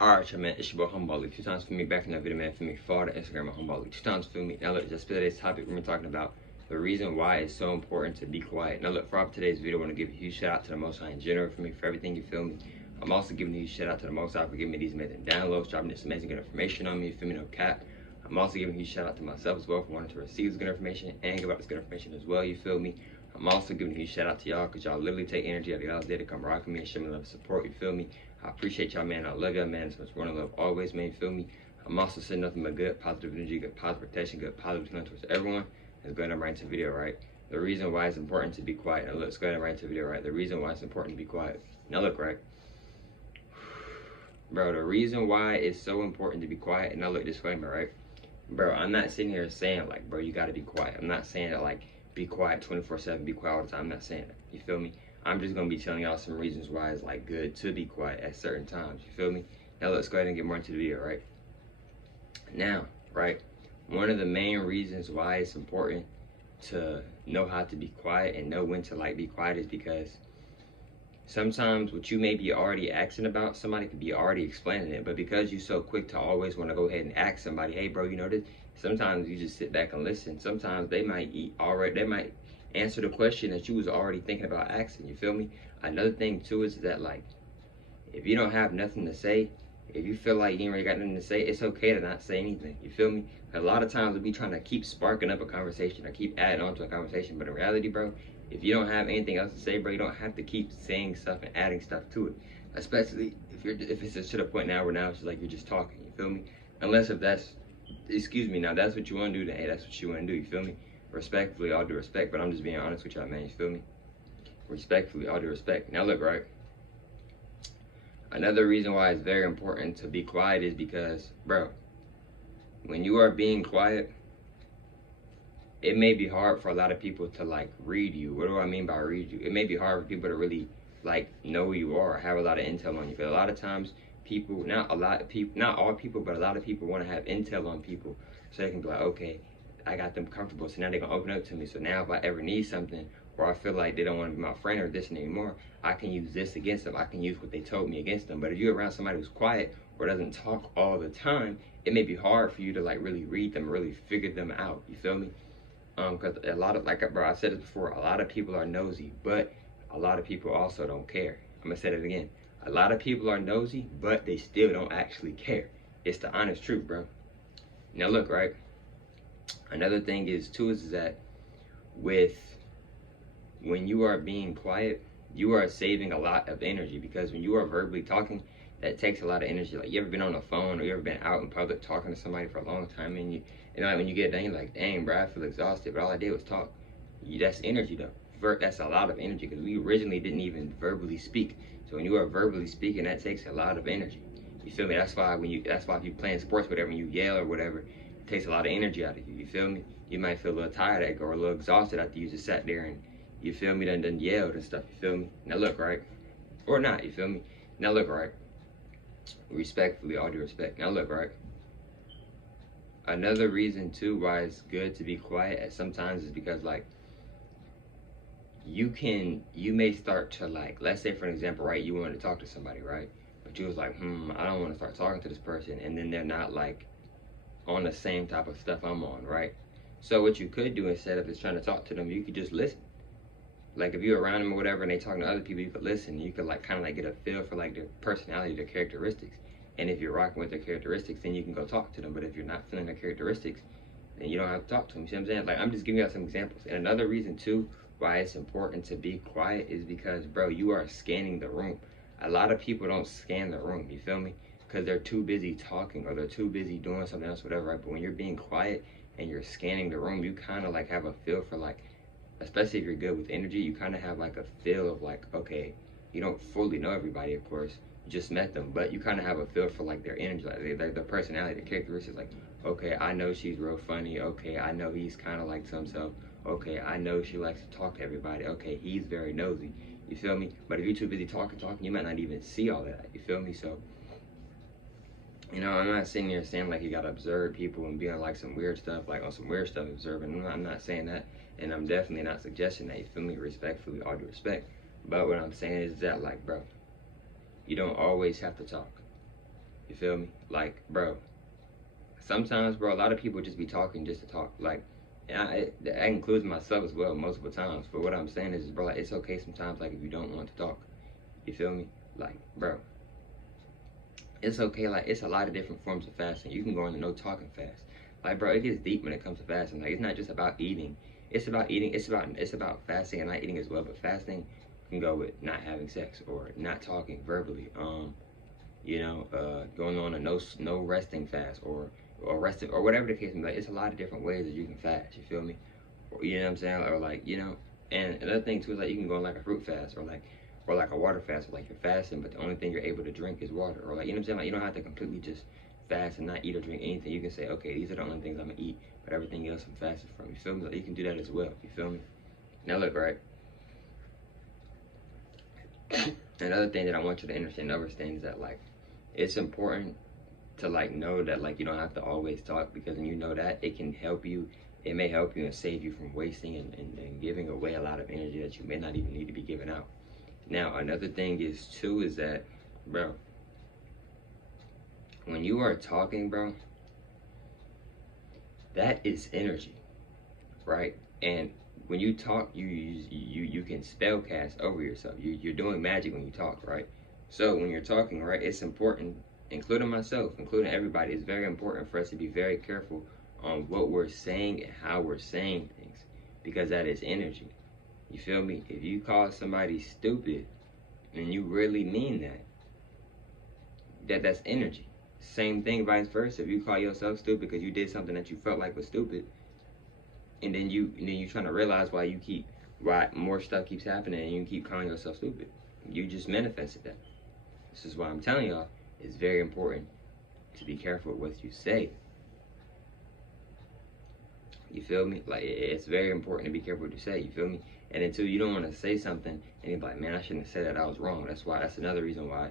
Alright, y'all, man, it's your boy Humboldt. 2 times for me, back in that video, man, for me, follow the Instagram at Humboldt. 2 times for me. Now look, just for today's topic, we're talking about the reason why it's so important to be quiet. Now look, for today's video, I want to give a huge shout out to the Most High in general for me, for everything, you feel me. I'm also giving a huge shout out to the Most High for giving me these amazing downloads, dropping this amazing good information on me, you feel me, no cap. I'm also giving a huge shout out to myself as well for wanting to receive this good information and give out this good information as well, you feel me. I'm also giving a huge shout out to y'all because y'all literally take energy out of y'all's day to come rock with me and show me love and support, you feel me. I appreciate y'all, man. I love y'all, man. So much more love always, man, you feel me. I'm also sending nothing but good, positive energy, good positive protection, good positive feeling towards everyone. Let's go ahead and right into the video, right? The reason why it's important to be quiet. Now, let's go ahead and right into the video, right? The reason why it's important to be quiet. Now, look, right? Bro, the reason why it's so important to be quiet, and now look, disclaimer, right? Bro, I'm not sitting here saying, like, bro, you got to be quiet. I'm not saying that, like, be quiet 24/7, be quiet all the time. I'm not saying that. You feel me? I'm just going to be telling y'all some reasons why it's, like, good to be quiet at certain times. You feel me? Now, let's go ahead and get more into the video, right? Now, right, one of the main reasons why it's important to know how to be quiet and know when to, like, be quiet is because sometimes what you may be already asking about, somebody could be already explaining it, but because you're so quick to always want to go ahead and ask somebody, hey, bro, you know this, sometimes you just sit back and listen. Sometimes they might answer the question that you was already thinking about asking, you feel me? Another thing too is that, like, if you don't have nothing to say, if you feel like you ain't really got nothing to say, it's okay to not say anything, you feel me? A lot of times we'll be trying to keep sparking up a conversation or keep adding on to a conversation, but in reality, bro, if you don't have anything else to say, bro, you don't have to keep saying stuff and adding stuff to it. Especially if it's just to the point now where now it's just like you're just talking, you feel me? Unless if that's, excuse me, now that's what you want to do, then hey, that's what you want to do, you feel me? Respectfully, all due respect, but I'm just being honest with y'all, man, you feel me? Respectfully, all due respect. Now look, right? Another reason why it's very important to be quiet is because, bro, when you are being quiet, it may be hard for a lot of people to, like, read you. What do I mean by read you? It may be hard for people to really, like, know who you are or have a lot of intel on you. But a lot of times people, not all people, but a lot of people want to have intel on people so they can be like, okay, I got them comfortable, so now they're going to open up to me. So now if I ever need something or I feel like they don't want to be my friend or this anymore, I can use this against them. I can use what they told me against them. But if you're around somebody who's quiet or doesn't talk all the time, it may be hard for you to, like, really read them, really figure them out. You feel me? Because a lot of, like, bro, I said it before, a lot of people are nosy, but a lot of people also don't care. I'm going to say that again. A lot of people are nosy, but they still don't actually care. It's the honest truth, bro. Now, look, right? Another thing is, too, is that when you are being quiet, you are saving a lot of energy because when you are verbally talking, that takes a lot of energy. Like, you ever been on the phone or you ever been out in public talking to somebody for a long time and like, when you get done, you're like, dang, bro, I feel exhausted, but all I did was talk. That's energy, though. That's a lot of energy because we originally didn't even verbally speak. So when you are verbally speaking, that takes a lot of energy. You feel me? That's why if you're playing sports, whatever, when you yell or whatever, it takes a lot of energy out of you. You feel me? You might feel a little tired or a little exhausted after you just sat there and, you feel me, done yelled and stuff. You feel me? Now look, right? Or not, you feel me? Now look, right? Respectfully, all due respect. Now look, right? Another reason too why it's good to be quiet at sometimes is because, like, you may start to, like, let's say for an example, right, you wanted to talk to somebody, right, but you was like, I don't want to start talking to this person, and then they're not, like, on the same type of stuff I'm on, right? So what you could do, instead of just trying to talk to them, you could just listen. Like, if you're around them or whatever and they talking to other people, you could listen. You could, like, kind of, like, get a feel for, like, their personality, their characteristics. And if you're rocking with their characteristics, then you can go talk to them. But if you're not feeling their characteristics, then you don't have to talk to them. You see what I'm saying? Like, I'm just giving you some examples. And another reason, too, why it's important to be quiet is because, bro, you are scanning the room. A lot of people don't scan the room, you feel me? Because they're too busy talking or they're too busy doing something else, whatever, right? But when you're being quiet and you're scanning the room, you kind of, like, have a feel for, like, especially if you're good with energy, you kind of have, like, a feel of, like, okay, you don't fully know everybody, of course. You just met them, but you kind of have a feel for, like, their energy, like, their personality, their characteristics. Like, okay, I know she's real funny. Okay, I know he's kind of like to himself. Okay, I know she likes to talk to everybody. Okay, he's very nosy. You feel me? But if you're too busy talking, you might not even see all that. You feel me? So, you know, I'm not sitting here saying, like, you gotta observe people and be on, like, some weird stuff, like, on some weird stuff observing. I'm not saying that, and I'm definitely not suggesting that. You feel me? Respectfully, all due respect. But what I'm saying is that, like, bro, you don't always have to talk. You feel me? Like, bro, sometimes, bro, a lot of people just be talking just to talk. Like, and that includes myself as well, multiple times. But what I'm saying is, bro, like, it's okay sometimes, like, if you don't want to talk. You feel me? Like, bro, it's okay. Like, it's a lot of different forms of fasting. You can go on a no talking fast. Like, bro, it gets deep when it comes to fasting. Like, it's not just about eating. It's about eating. It's about fasting and not eating as well. But fasting can go with not having sex or not talking verbally. Going on a no resting fast or resting or whatever the case may be. Like, it's a lot of different ways that you can fast. You feel me? Or, you know what I'm saying? Or like, and another thing too is like you can go on like a fruit fast or like a water fast. Or like you're fasting, but the only thing you're able to drink is water. Or like, you know what I'm saying? Like, you don't have to completely just fast and not eat or drink anything. You can say, okay, these are the only things I'm gonna eat, but everything else I'm fasting from. You feel me? Like, you can do that as well. You feel me? Now look, right. Another thing that I want you to understand is that like it's important to like know that like you don't have to always talk, because when you know that, it can help you. It may help you and save you from wasting and giving away a lot of energy that you may not even need to be giving out. Now another thing is too is that, bro, when you are talking, bro, that is energy, right? And when you talk, you can spell cast over yourself. You're doing magic when you talk, right? So when you're talking, right, it's important, including myself, including everybody, it's very important for us to be very careful on what we're saying and how we're saying things, because that is energy. You feel me? If you call somebody stupid and you really mean that's energy. Same thing, vice versa. If you call yourself stupid because you did something that you felt like was stupid, and then you trying to realize why more stuff keeps happening, and you keep calling yourself stupid. You just manifested that. This is why I'm telling y'all, it's very important to be careful with what you say. You feel me? Like, it's very important to be careful what you say. You feel me? And until you don't want to say something, and you're like, man, I shouldn't have said that. I was wrong. That's another reason why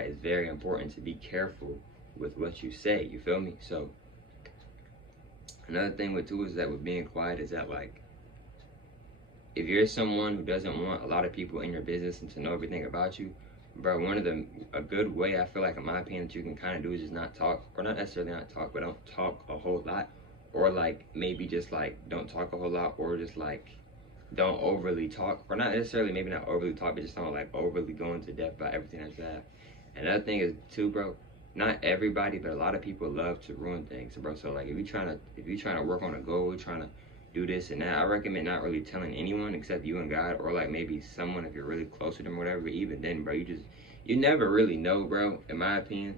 it's very important to be careful with what you say. You feel me? So another thing with too is that with being quiet is that like, if you're someone who doesn't want a lot of people in your business and to know everything about you, bro, a good way I feel like in my opinion that you can kind of do is just not talk, or not necessarily not talk, but don't talk a whole lot, or like maybe just like don't talk a whole lot, or just like don't overly talk, or not necessarily maybe not overly talk, but just don't like overly go into depth about everything that you have. Another thing is too, bro, not everybody, but a lot of people love to ruin things, bro. So like if you're trying to work on a goal, trying to do this and that, I recommend not really telling anyone except you and God, or like maybe someone if you're really close to them or whatever. But even then, bro, you never really know, bro, in my opinion,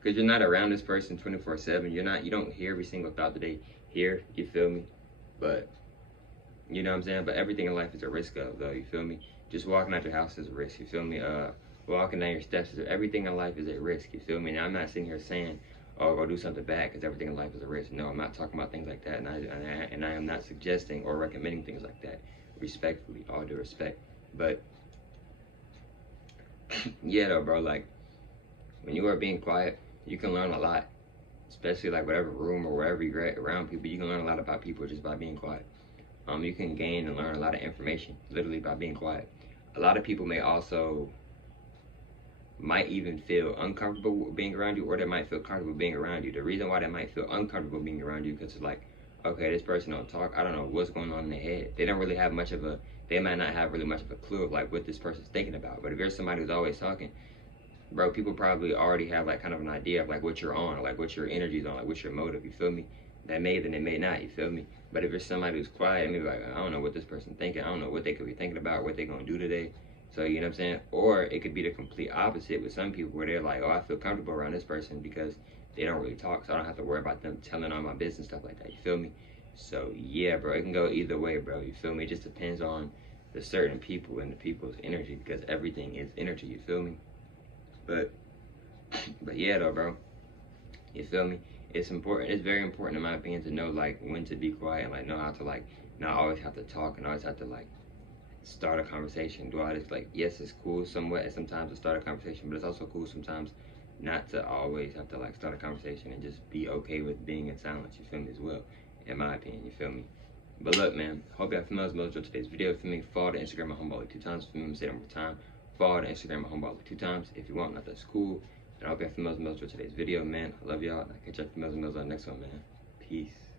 because you're not around this person 24/7. You don't hear every single thought that they hear. You feel me? But you know what I'm saying? But everything in life is a risk of, though. You feel me? Just walking out your house is a risk. You feel me? Walking down your steps everything in life is a risk. You feel me? Now I'm not sitting here saying, "Oh, go do something bad," because everything in life is a risk. No, I'm not talking about things like that, and I am not suggesting or recommending things like that. Respectfully, all due respect. But yeah, though, bro. Like when you are being quiet, you can learn a lot. Especially like whatever room or wherever you're at around people, you can learn a lot about people just by being quiet. You can gain and learn a lot of information literally by being quiet. A lot of people might even feel uncomfortable being around you, or they might feel comfortable being around you. The reason why they might feel uncomfortable being around you because it's like, okay, this person don't talk. I don't know what's going on in their head. They might not have really much of a clue of like what this person's thinking about. But if you're somebody who's always talking, bro, people probably already have like kind of an idea of like what you're on, or like what your energy's on, like what's your motive. You feel me? That may, then it may not. You feel me? But if you're somebody who's quiet, maybe like, I don't know what this person's thinking. I don't know what they could be thinking about, what they're gonna do today. So you know what I'm saying? Or it could be the complete opposite with some people where they're like, oh, I feel comfortable around this person because they don't really talk, so I don't have to worry about them telling all my business, stuff like that. You feel me? So yeah, bro, it can go either way, bro. You feel me? It just depends on the certain people and the people's energy, because everything is energy. You feel me? But yeah, though, bro. You feel me? It's important. It's very important, in my opinion, to know like when to be quiet and like know how to like not always have to talk and always have to like start a conversation. Do all this like, yes, it's cool somewhat sometimes to start a conversation, but it's also cool sometimes not to always have to like start a conversation and just be okay with being in silence. You feel me as well? In my opinion, you feel me? But look, man, hope you have fun with today's video. For me, follow the Instagram at homeball like 2 times. For me, I'm say it one more time. Follow the Instagram at homeball like 2 times. If you want, not that's cool. And I hope you have females and males for today's video, man. I love y'all. And I'll catch up females and males on the next one, man. Peace.